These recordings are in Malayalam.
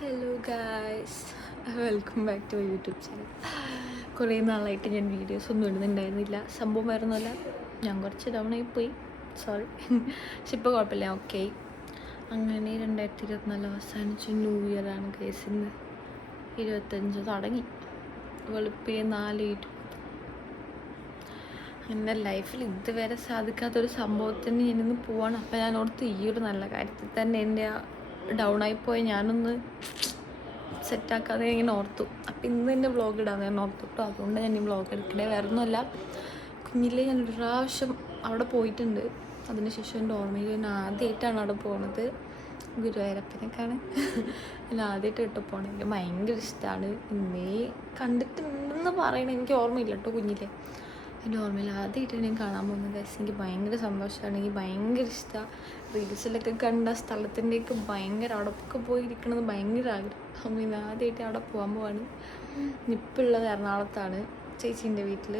Hello guys, welcome back to YouTube channel. കുറേ നാളായിട്ട് ഞാൻ വീഡിയോസ് ഒന്നും ഇടുന്നുണ്ടായിരുന്നില്ല. സംഭവം വരുന്നില്ല, ഞാൻ കുറച്ച് ഡൗൺ ആയിപ്പോയി, സോറി. പക്ഷെ ഇപ്പോൾ കുഴപ്പമില്ല, ഓക്കെ. അങ്ങനെ 2024 അവസാനിച്ചു. ന്യൂ ഇയർ ആണ് ഗൈസ്. ഇന്ന് 25 തുടങ്ങി, വെളുപ്പിന് 4 എൻ്റെ ലൈഫിൽ ഇതുവരെ സാധിക്കാത്തൊരു സംഭവത്തിന് ഞാനിന്ന് പോവാണ്. അപ്പം ഞാൻ ഓർത്ത് ഈ ഒരു നല്ല കാര്യത്തിൽ തന്നെ എൻ്റെ ഡൗൺ ആയിപ്പോയി ഞാനൊന്ന് സെറ്റാക്കാതെ ഇങ്ങനെ ഓർത്തു. അപ്പം ഇന്ന് എൻ്റെ വ്ളോഗ് ഇടാൻ ഞാൻ ഓർത്തു കേട്ടോ. അതുകൊണ്ട് ഞാൻ ഈ വ്ളോഗ് എടുക്കണേ. വേറെ ഒന്നുമല്ല, കുഞ്ഞിലേ ഞാനൊരു പ്രാവശ്യം അവിടെ പോയിട്ടുണ്ട്. അതിനുശേഷം എൻ്റെ ഓർമ്മയിൽ ഞാൻ ആദ്യമായിട്ടാണ് അവിടെ പോകുന്നത്. ഗുരുവായൂരപ്പനൊക്കെയാണ് ഞാൻ ആദ്യമായിട്ട് കേട്ടോ പോകണം. എനിക്ക് ഭയങ്കര ഇഷ്ടമാണ്. ഇന്നേ കണ്ടിട്ടുണ്ടെന്ന് പറയണത് എനിക്ക് ഓർമ്മയില്ല കേട്ടോ. കുഞ്ഞിലേ എൻ്റെ ഓർമ്മയിൽ ആദ്യമായിട്ട് ഞാൻ കാണാൻ പോകുന്നത് ഗൈസ്. എനിക്ക് ഭയങ്കര സന്തോഷമാണ്, എനിക്ക് ഭയങ്കര ഇഷ്ടമാണ്. റീൽസിലൊക്കെ കണ്ട സ്ഥലത്തിൻ്റെയൊക്കെ ഭയങ്കര അവിടെയൊക്കെ പോയിരിക്കണമെന്ന് ഭയങ്കര ആഗ്രഹം. അപ്പം ഇന്ന് ആദ്യമായിട്ട് അവിടെ പോകാൻ പോവാണ്. ഇപ്പോൾ ഉള്ളത് എറണാകുളത്താണ്, ചേച്ചീൻ്റെ വീട്ടിൽ.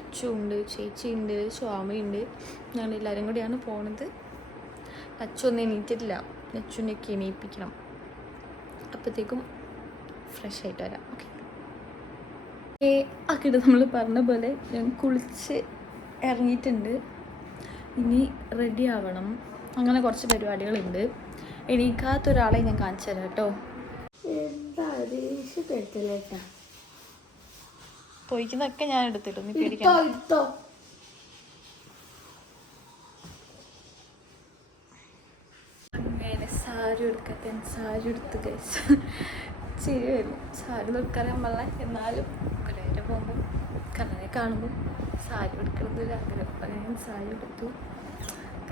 അച്ചുണ്ട്, ചേച്ചിയുണ്ട്, സ്വാമിയുണ്ട്. ഞങ്ങളെല്ലാവരും കൂടിയാണ് പോണത്. അച്ചു ഒന്നും എണീറ്റിട്ടില്ല, അച്ചുവിനെയൊക്കെ എണീപ്പിക്കണം. അപ്പോഴത്തേക്കും ഫ്രഷ് ആയിട്ട് വരാം. ഓക്കെ. ആക്കിയിട്ട് നമ്മൾ പറഞ്ഞ പോലെ ഞാൻ കുളിച്ച് ഇറങ്ങിയിട്ടുണ്ട്. ഇനി റെഡി ആവണം. അങ്ങനെ കുറച്ച് പരിപാടികളുണ്ട്. എണീക്കാത്തൊരാളെ ഞാൻ കാണിച്ചു തരാം കേട്ടോ. പോയിക്കുന്നൊക്കെ ഞാൻ എടുത്തിട്ടു, നീ പേടിക്കാം. അങ്ങനെ സാരി എടുക്കട്ടെ. സാരി എടുത്ത് കഴിച്ച് ചിരി വരും. സാരി എടുക്കാൻ പാടില്ല, എന്നാലും കടയിൽ പോകുമ്പോൾ കടനെ കാണുമ്പോൾ സാരി എടുക്കണമെന്നൊരു ആഗ്രഹം. അപ്പം ഞാൻ സാരി എടുത്തു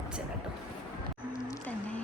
അച്ഛൻ കേട്ടോ തന്നെ.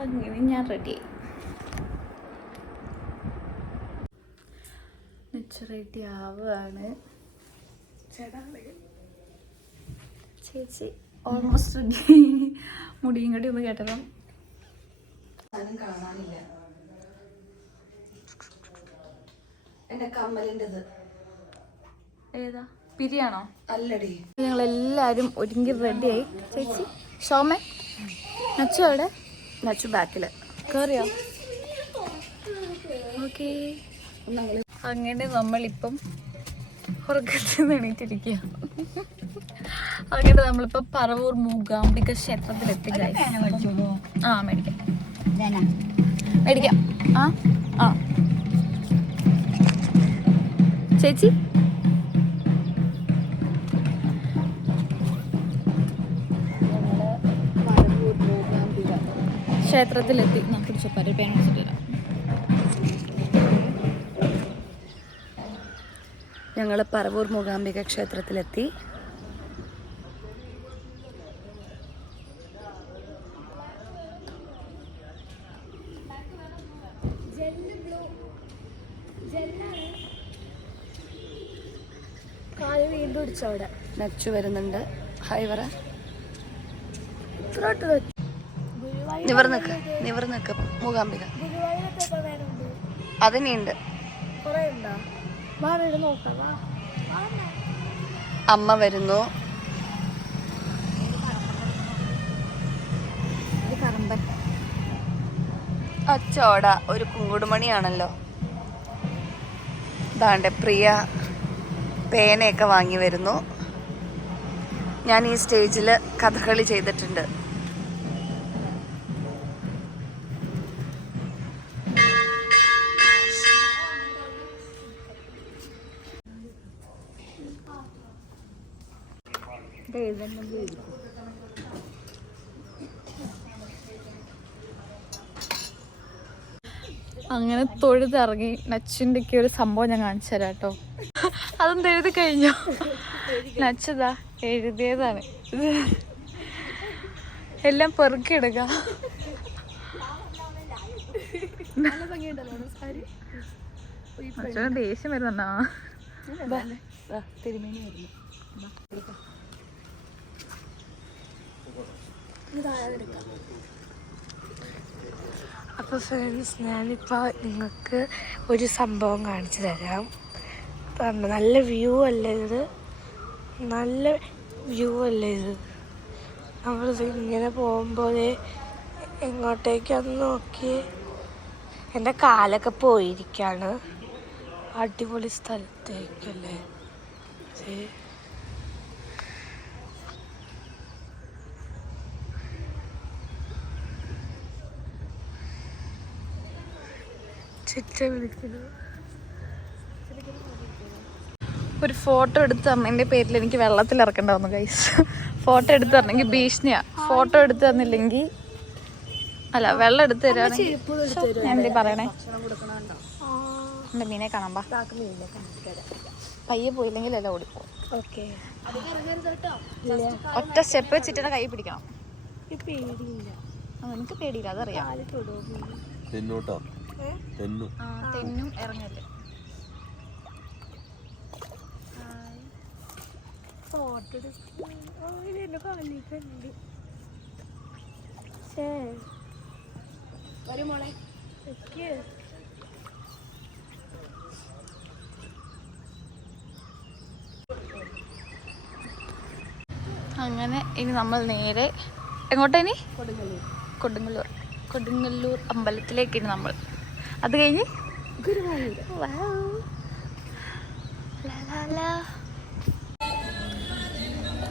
അങ്ങനെ ഞാൻ റെഡിയായി. റെഡി ആവുകയാണ്. ചേച്ചി ഓൾമോസ്റ്റ് റെഡി. മുടിയും കൂടി ഒന്ന് കേട്ടണം. കാണാനില്ല എന്റെ കമ്മലിൻ്റെത്. ഏതാ പിരിയാണോ? അല്ലടി. ഞങ്ങളെല്ലാവരും ഒരുങ്ങി റെഡിയായി. ചേച്ചി ഷോമേ നച്ചു അവിടെ? നച്ചു ബാക്കിൽ കയറിയോ? ഓക്കെ. അങ്ങനെ നമ്മളിപ്പം ഉറക്കത്തിൽ നിന്ന് എണീറ്റിരിക്കുക. അങ്ങനെ നമ്മളിപ്പോൾ പറവൂർ മൂകാംബിക ക്ഷേത്രത്തിലെത്തി. ആ മേടിക്കാം മേടിക്കാം. ആ ആ ചേച്ചി ക്ഷേത്രത്തിലെത്തി. പിടിച്ചപ്പാട് പേനടിച്ചിട്ടില്ല. ഞങ്ങൾ പറവൂർ മൂകാംബിക ക്ഷേത്രത്തിലെത്തി. നച്ചു വരുന്നുണ്ട്. ഹായ് പറ. നിവർ നിക്ക് മൂകാംബിക. അതിനുണ്ട്. അമ്മ വരുന്നു. അച്ചോട ഒരു കുങ്കുടുമണിയാണല്ലോ. ദാണ്ടെ പ്രിയ പേനയൊക്കെ വാങ്ങി വരുന്നു. ഞാൻ ഈ സ്റ്റേജിൽ കഥകളി ചെയ്തിട്ടുണ്ട്. അങ്ങനെ തൊഴുതിറങ്ങി. നച്ചിൻ്റെ ഒക്കെ ഒരു സംഭവം ഞാൻ കാണിച്ചു തരാം കേട്ടോ. അതൊന്നും എഴുതി കഴിഞ്ഞോ? നച്ചതാ എഴുതിയതാണ്. എല്ലാം പെറുക്കിയെടുക്ക. ദേഷ്യം വരുന്നുണ്ടാ. അപ്പോൾ ഫ്രണ്ട്സ്, ഞാനിപ്പോൾ നിങ്ങൾക്ക് ഒരു സംഭവം കാണിച്ചു തരാം. നല്ല വ്യൂ അല്ലേ ഇത്? നല്ല വ്യൂ അല്ലേ ഇത്? നമ്മളിത് ഇങ്ങനെ പോകുമ്പോൾ എങ്ങോട്ടേക്കൊന്ന് നോക്കി എൻ്റെ കാലൊക്കെ പോയിരിക്കുകയാണ്. അടിപൊളി സ്ഥലത്തേക്കല്ലേ. ഒരു ഫോട്ടോ എടുത്ത് തന്നതിൻ്റെ പേരിൽ എനിക്ക് വെള്ളത്തിൽ ഇറക്കണ്ടാവുന്നു ഗൈസ്. ഫോട്ടോ എടുത്ത് തരണമെങ്കിൽ ഭീഷണിയാ. ഫോട്ടോ എടുത്ത് തന്നില്ലെങ്കിൽ അല്ല, വെള്ളം എടുത്ത് തരാണെങ്കിൽ ഞാൻ എന്തേ പറയണേ. എൻ്റെ മീനെ കാണാൻ പാ. പയ്യെ പോയില്ലെങ്കിൽ എല്ലാം ഓടിപ്പോ. ഓക്കെ, ഒറ്റ സ്റ്റെപ്പ് വെച്ചിട്ട് കൈ പിടിക്കണം. എനിക്ക് പേടിയില്ല, അതറിയാം. തെന്നും ഇറങ്ങല്ലേ. അങ്ങനെ ഇനി നമ്മൾ നേരെ എങ്ങോട്ടാ? ഇനി കൊടുങ്ങല്ലൂർ അമ്പലത്തിലേക്ക് ഇനി നമ്മൾ. അത് കഴിഞ്ഞ്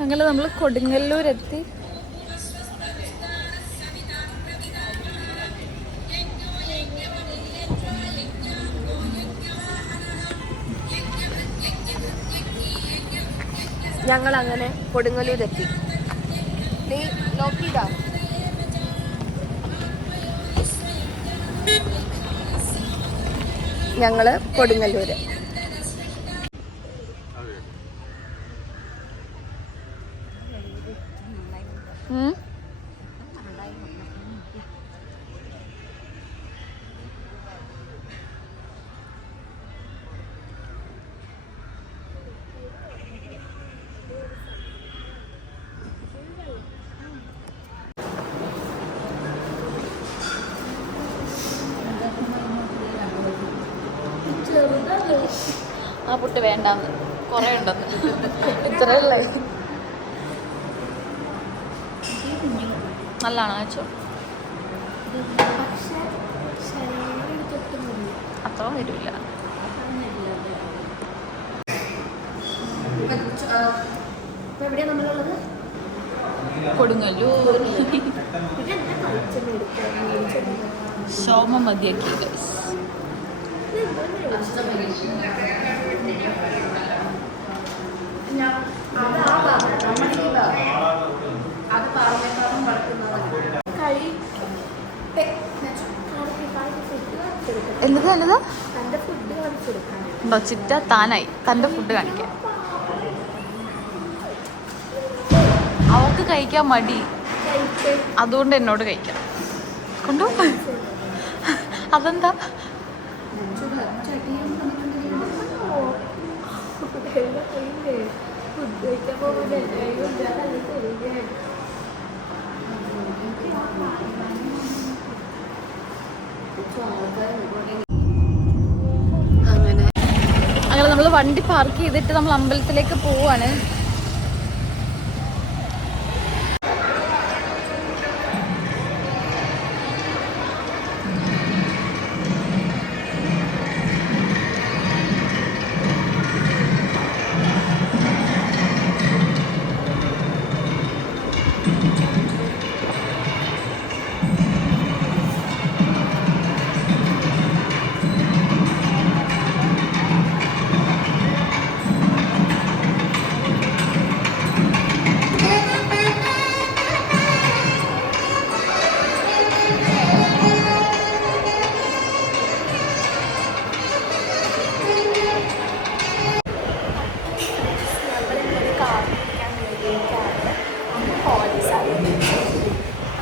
അങ്ങനെ നമ്മൾ കൊടുങ്ങല്ലൂരെത്തി. ഞങ്ങൾ അങ്ങനെ കൊടുങ്ങല്ലൂരെത്തി. നീ നോക്കിയിടാ. ഞങ്ങള് കൊടുങ്ങല്ലൂര്. ആ പുട്ട് വേണ്ടാന്ന് കുറേ ഉണ്ടെന്ന്. ഇത്രയല്ലേ? നല്ലതാണോ വെച്ചോ? അത്ര വരില്ല. കൊടുങ്ങല്ലൂർ സോമ മതിയാക്കി ഗൈസ്. എന്നതാ എന്നതാ ഉണ്ടോ ചിറ്റ? താനായി തൻ്റെ ഫുഡ് കാണിക്കാൻ. അവൾക്ക് കഴിക്കാൻ മടി, അതുകൊണ്ട് എന്നോട് കഴിക്കാം. കൊണ്ടോ? അതെന്താ? അങ്ങനെ നമ്മൾ വണ്ടി പാർക്ക് ചെയ്തിട്ട് നമ്മൾ അമ്പലത്തിലേക്ക് പോവാണ്.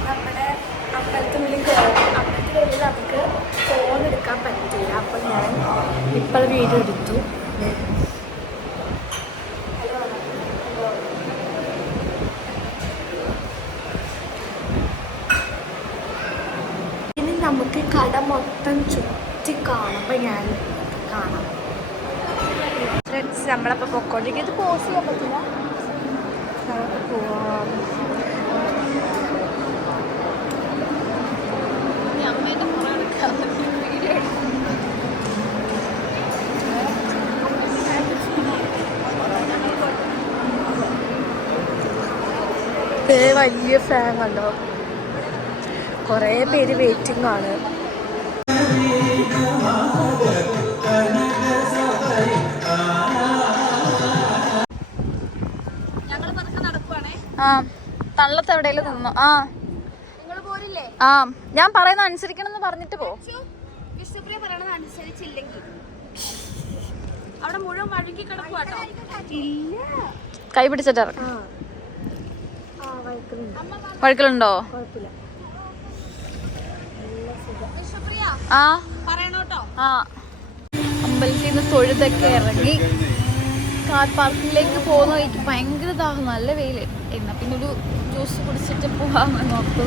നമ്മുടെ അമ്പലത്തിനുള്ളിൽ അമ്പലത്തിനുള്ളിൽ നമുക്ക് ഫോൺ എടുക്കാൻ പറ്റില്ല. അപ്പം ഞാൻ ഇപ്പോൾ വീഡിയോ എടുത്തു. ഇനി നമുക്ക് കട മൊത്തം ചുറ്റി കാണുമ്പോൾ ഞാൻ കാണാം. ഫ്രണ്ട്സ്, നമ്മളപ്പോൾ പൊക്കോണ്ടിരിക്കുന്നത് പോസ് ചെയ്യാൻ പറ്റില്ല. നമുക്ക് പോവാം. വലിയ ഫാൻ കണ്ടോ, കുറേ പേര് വെയിറ്റിംഗ് ആണ്. തള്ളത്ത് എവിടെയെങ്കിലും നിന്നോ? നിങ്ങൾ പോരില്ലേ? ഞാൻ പറയുന്ന അനുസരിക്കണം എന്ന് പറഞ്ഞിട്ട് പോ. വിഷ്ണുപ്രിയ പറയണത് അനുസരിച്ചില്ലെങ്കിൽ അവിടെ മുഴുവൻ വഴുക്കി കിടക്കുവാട്ടോ. ഇല്ല, കൈ പിടിച്ചിട്ട് ഇറങ്ങും. വഴുക്കലുണ്ടോ? അമ്പലത്തിൽ നിന്ന് തൊഴുതൊക്കെ ഇറങ്ങി കാർ പാർക്കിലേക്ക് പോകുന്ന വഴിക്ക് ഭയങ്കര ദാഹം, നല്ല വെയില്. എന്നാ പിന്നെ ഒരു ജ്യൂസ് കുടിച്ചിട്ട് പോവാമെന്ന് ഓർത്തു.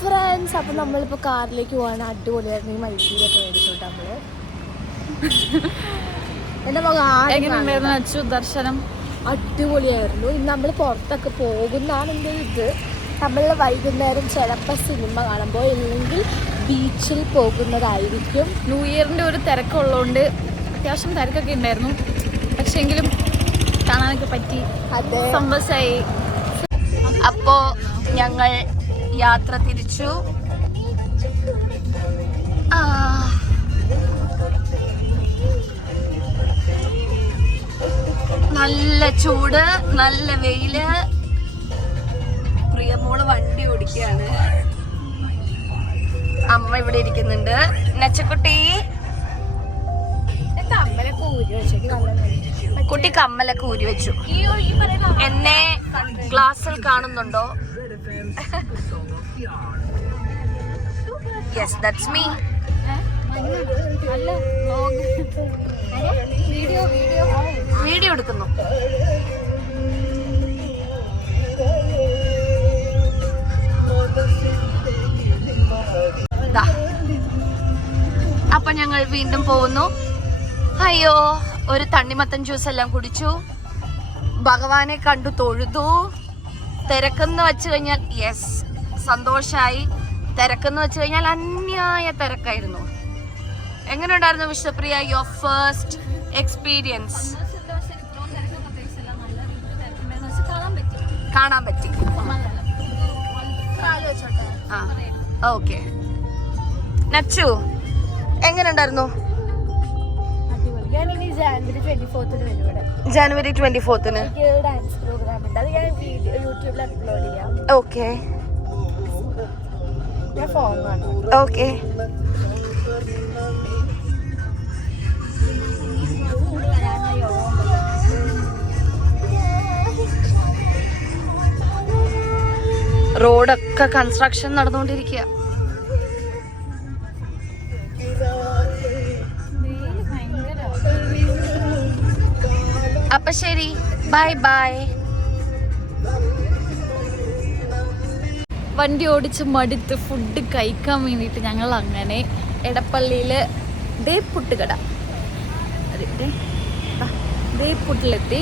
ഫ്രണ്ട്സ്, അപ്പം നമ്മളിപ്പോൾ കാറിലേക്ക് പോകാൻ അടിപൊളിയായിരുന്നു. ഈ മൈസൂരൊക്കെ മേടിച്ചോട്ടെ നമ്മള്. എൻ്റെ മകൻ അച്ചു ദർശനം അടിപൊളിയായിരുന്നു. ഇന്ന് നമ്മൾ പുറത്തൊക്കെ പോകുന്നതാണ് എൻ്റെ ഇത്. നമ്മൾ വൈകുന്നേരം ചിലപ്പോൾ സിനിമ കാണുമ്പോൾ ഇല്ലെങ്കിൽ ബീച്ചിൽ പോകുന്നതായിരിക്കും. ന്യൂ ഇയറിൻ്റെ ഒരു തിരക്കുള്ളതുകൊണ്ട് അത്യാവശ്യം തിരക്കൊക്കെ ഉണ്ടായിരുന്നു, പക്ഷെ എങ്കിലും കാണാനൊക്കെ പറ്റി. അതെ, സന്തോഷമായി. അപ്പോൾ ഞങ്ങൾ യാത്ര തിരിച്ചു. നല്ല ചൂട്, നല്ല വെയില്. പ്രിയമോള് വണ്ടി ഓടിക്കുകയാണ്. അമ്മ ഇവിടെ ഇരിക്കുന്നുണ്ട്. നച്ചക്കുട്ടി കുട്ടി കമ്മലൊക്കെ ഊരി വെച്ചു. എന്നെ ഗ്ലാസ്സിൽ കാണുന്നുണ്ടോ? Yes, that's me. വീഡിയോ എടുക്കുന്നു. അപ്പൊ ഞങ്ങൾ വീണ്ടും പോകുന്നു. അയ്യോ, ഒരു തണ്ണിമത്തൻ ജ്യൂസ് എല്ലാം കുടിച്ചു, ഭഗവാനെ കണ്ടു തൊഴുതു. തിരക്കെന്ന് വെച്ച് കഴിഞ്ഞാൽ യെസ്, സന്തോഷായി. തിരക്കെന്ന് വെച്ച് കഴിഞ്ഞാൽ അന്യായ തിരക്കായിരുന്നു. എങ്ങനെ ഉണ്ടായിരുന്നു വിഷ്ണുപ്രിയ, യുവർ ഫസ്റ്റ് എക്സ്പീരിയൻസ്? കാണാൻ പറ്റി. ഓക്കെ. നച്ചു, എങ്ങനെ ഉണ്ടായിരുന്നു? ജനുവരി 24 ഡാൻസ് പ്രോഗ്രാം ഉണ്ട്, അത് ഞാൻ യൂട്യൂബിൽ അപ്ലോഡ് ചെയ്യാം. ഓക്കെ ഞാൻ ഫോൺ കാണും. ഓക്കെ. റോഡൊക്കെ കൺസ്ട്രക്ഷൻ നടന്നുകൊണ്ടിരിക്കുക. അപ്പൊ ശരി, ബൈ ബൈ. വണ്ടി ഓടിച്ച് മടുത്ത് ഫുഡ് കഴിക്കാൻ വേണ്ടിയിട്ട് ഞങ്ങൾ അങ്ങനെ എടപ്പള്ളിയിൽ ദേ പുട്ടുകട ദേ പുട്ടിലെത്തി.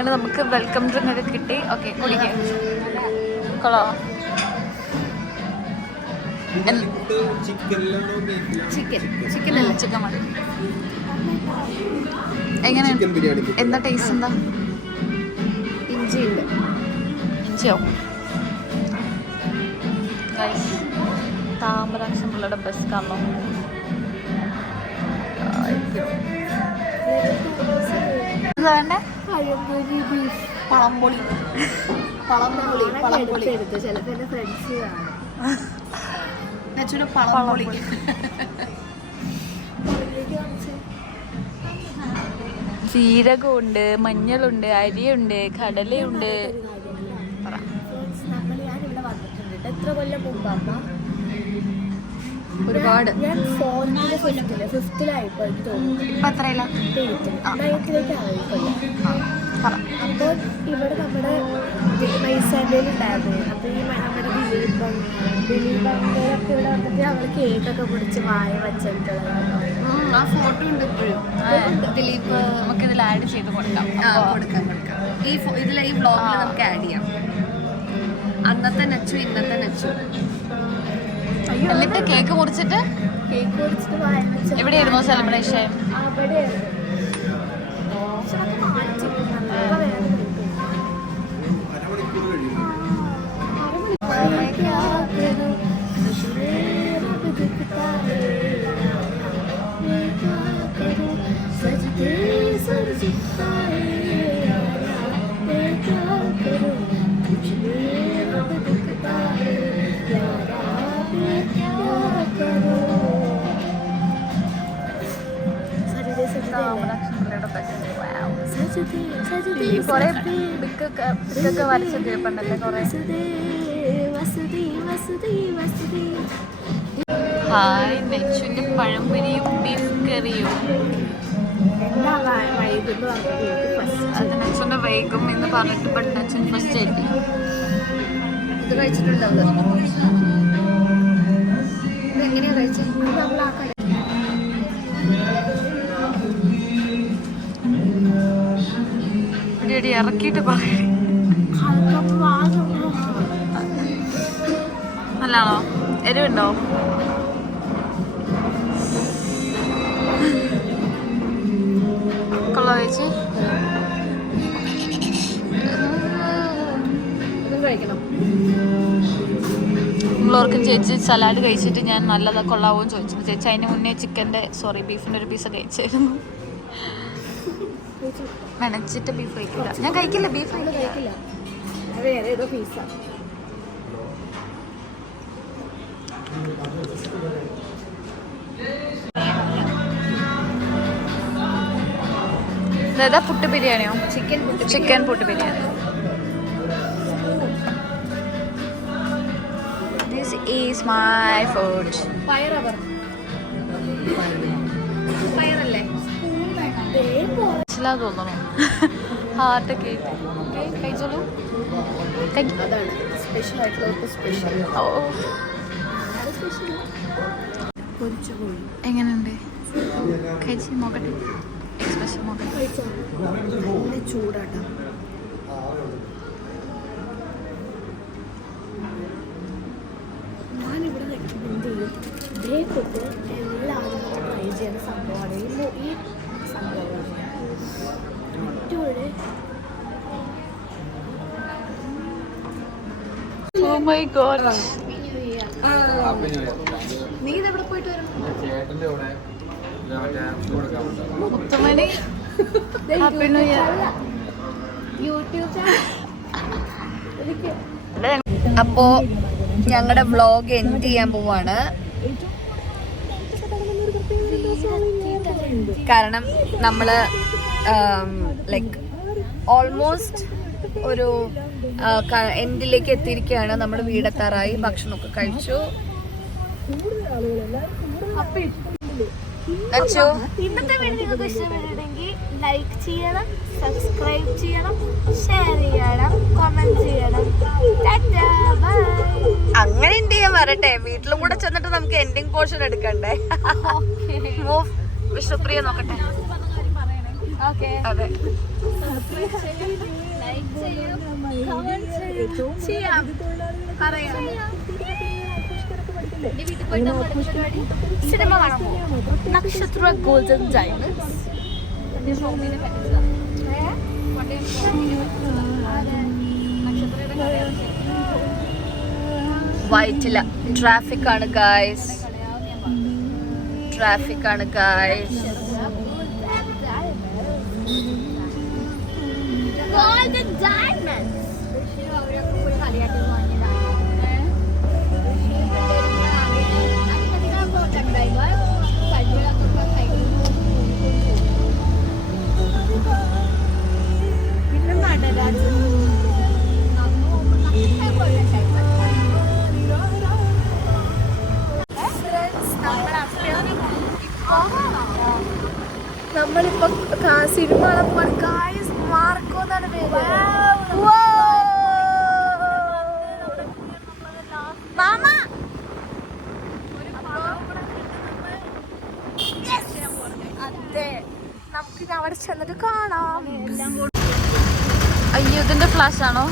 അങ്ങനെ നമുക്ക് വെൽക്കം ഡ്രിങ്ക് ഒക്കെ കിട്ടി. ഓക്കെ, കുടിക്കാം. കൊള്ളോ? ചിക്കൻ മതി. എങ്ങനെ? എന്താ ടേസ്റ്റ്? എന്താ? ഇഞ്ചിയുണ്ട്. ഇഞ്ചിയോ? താമരാക്ഷം പിള്ളയുടെ ബെസ്റ്റ് ആണോ? വേണ്ടേ? പളംപൊളി ചിലപ്പോ എന്റെ ഫ്രണ്ട്സ് പളംപൊളി. ജീരകമുണ്ട്, മഞ്ഞളുണ്ട്, അരിയുണ്ട്, കടലയുണ്ട്. ഞാനിവിടെ വന്നിട്ടുണ്ട്. എത്ര കൊല്ലം മുമ്പ് ഒരുപാട്. ഞാൻ ഫിഫ്തിലായിപ്പോ എനിക്ക് തോന്നുന്നു. ഇപ്പൊ എത്രയില്ല? നയത്തിലേക്ക് ആയിക്കൊള്ളു. അപ്പോൾ ഇവിടെ നമ്മുടെ മൈസാൻഡേൽ ഉണ്ടായിരുന്നു. അപ്പൊ ഈ നമ്മുടെ ദിലീപൊക്കെ ഇവിടെ വന്നിട്ട് അവള് കേക്കൊക്കെ പിടിച്ച് വായ വച്ചിട്ടുള്ളത്. ആ ഫോട്ടോ ഉണ്ട് ഇപ്പോഴും. ദിലീപ് നമുക്കിതിൽ ആഡ് ചെയ്ത് കൊടുക്കാം. ഇതിലെ ഈ വ്ളോഗിൽ നമുക്ക് ആഡ് ചെയ്യാം. അന്നത്തെ നച്ചു, ഇന്നത്തെ നച്ചു. എന്നിട്ട് കേക്ക് മുറിച്ചിട്ട് വായ വെച്ച എവിടെയായിരുന്നു സെലിബ്രേഷൻ? അവിടെ കൊറേ പിക്കൊക്കെ വരച്ചത് പണ്ടല്ലേ കൊറേ. ഹായ്, നെച്ചുവിന്റെ പഴംപൊരിയും ബീഫ് കറിയും. അത് നെച്ചുവിന്റെ വൈകും എന്ന് പറഞ്ഞിട്ട് ബട്ട് നെച്ചുൻ ഫസ്റ്റ് എത്തി. ഇത് കഴിച്ചിട്ടുണ്ടോ? ഇതെങ്ങനെയാ കഴിച്ചത്? ഇവിടെ ഇറക്കിയിട്ട് പറയും. നല്ലാണോ? എരിവുണ്ടോ? കൊള്ളാം ചേച്ചി. നമ്മളോർക്കും ചേച്ചി സലാഡ് കഴിച്ചിട്ട് ഞാൻ നല്ലതാ കൊള്ളാവോ എന്ന് ചോദിച്ചു. ചേച്ചി അതിന് മുന്നേ ബീഫിൻ്റെ ഒരു പീസ് കഴിച്ചായിരുന്നു. നനച്ചിട്ട് ബീഫ് കഴിക്കില്ല. ഞാൻ കഴിക്കില്ല, ബീഫ് കഴിക്കില്ല. വേറെ ഏതോ പീസാ. അതായത് പുട്ട് ബിരിയാണിയോ? Chicken puttu biryani. This is my food. പയറല്ലേ? തോന്നണു ഹാർട്ടൊക്കെ കഴിച്ചോളൂ. എങ്ങനെയുണ്ട്? കഴിച്ച് നോക്കട്ടെ. എക്സ്പ്രഷൻ ചൂടാട്ടോ. ഞാനിവിടെ റെക്കമെൻഡ് ചെയ്യും. ഇതേക്കൂട്ട് എല്ലാവരും ട്രൈ ചെയ്യുന്ന സംഭവമാണ് ഈ സംഭവം. ഏറ്റവും Oh my god. നീ ഇതെവിടെ പോയിട്ട് വരണം? Muthumani happy new year. YouTube channel. അപ്പോ ഞങ്ങളുടെ വ്ളോഗ് എൻഡ് ചെയ്യാൻ പോവാണ്. കാരണം നമ്മള് ലൈക്ക് ഓൾമോസ്റ്റ് ഒരു എൻഡിലേക്ക് എത്തിയിരിക്കുകയാണ്. നമ്മുടെ വീടെത്താറായി. ഭക്ഷണമൊക്കെ കഴിച്ചു. ഇന്നത്തെ വീഡിയോ നിങ്ങൾക്ക് ഇഷ്ടപ്പെട്ടിട്ടുണ്ടെങ്കിൽ ലൈക്ക് ചെയ്യണം, സബ്സ്ക്രൈബ് ചെയ്യണം, ഷെയർ ചെയ്യണം, കമന്റ് ചെയ്യണം. അങ്ങനെ എന്ത് ചെയ്യാൻ വരട്ടെ. വീട്ടിലും കൂടെ ചെന്നിട്ട് നമുക്ക് എൻഡിങ് പോർഷൻ എടുക്കണ്ടേ. വിഷ്ണുപ്രിയ നോക്കട്ടെ. അതെ, സിനിമ കാണാൻ പോകും. നക്ഷത്ര ഗോൾഡൻ ഡയമണ്ട്സ്. വൈറ്റില ട്രാഫിക് ആണ് ഗായ്സ്. ട്രാഫിക് ആണ് ഗായ്സ്. Golden diamonds. നമ്മളിപ്പോ സിനിമ ഗായ്സ്. മാർക്കോ എന്നാണ് പേര്. അതെ, നമുക്ക് അവിടെ ചെന്നിട്ട് കാണാം. അയ്യോ, ഇതിന്റെ ഫ്ലാഷ് ആണോ?